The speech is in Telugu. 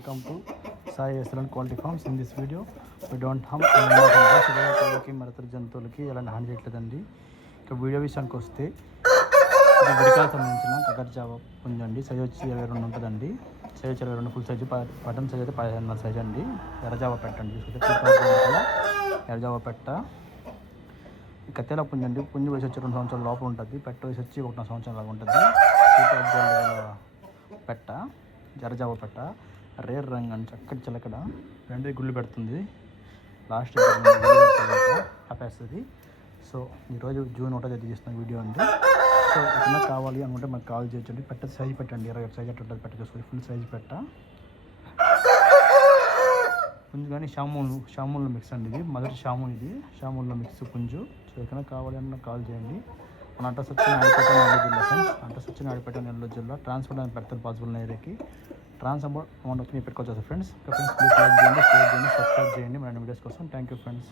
welcome to Sai Excellent Quality Farms. In this video, we don't harm పిల్లలకి మరొక జంతువులకి ఎలాంటి హాని చేయట్లేదండి. ఇక వీడియో విషయానికి వస్తే ఇది విడికాలకు సంబంధించిన కగర్ జావ ఉందండి. సైజ్ వచ్చి 22 ఉంటుందండి. Size 22 full size, button size అయితే 15 సైజ్ అండి. ఎర్రజావ పెట్టండి. చూసుకుంటే ఎర్రజావ పెట్ట కత్తెల పుంజు అండి. పుంజు వయసు వచ్చి 2 సంవత్సరాల లోపల ఉంటుంది. పెట్ట వయసు వచ్చి 1 సంవత్సరం లాగా ఉంటుంది. పెట్ట జరజావ పెట్ట రేర్ రంగు అని చక్కటి చిలకడ 2 గుళ్ళు పెడుతుంది. లాస్ట్ ఆపేస్తుంది. సో ఈరోజు జూన్ 1వ తేదీ చేస్తున్న వీడియో అండి. సో ఏమైనా కావాలి అనుకుంటే మాకు కాల్ చేయొచ్చండి. పెట్ట సైజ్ పెట్టండి, 21 సైజ్ అట్లా ఉంటుంది. పెట్ట చూసుకొని ఫుల్ సైజ్ పెట్ట పుంజు కానీ షామూల్లో మిక్స్ అండి. ఇది మొదటి షామూల్లో మిక్స్ పుంజు. సో ఎక్కడైనా కావాలి అన్న కాల్ చేయండి. మన అడ్రస్ వచ్చి నాడిపేట నెల్లూరు జిల్లా ఫ్రెండ్స్. అడ్రస్ వచ్చి నాడిపేట నెల్లూరు జిల్లా. ట్రాన్స్పోర్ట్ అని పెడతారు పాసిబుల్ ఏరియాకి. ట్రాన్స్పోర్ట్ అమౌంట్ వచ్చి మీరు పెట్టుకోవచ్చు ఫ్రెండ్స్. ప్లీజ్ లైక్ చేయండి, షేర్ చేయండి, సబ్స్క్రైబ్ చేయండి మన వీడియోస్ కోసం. Thank you friends.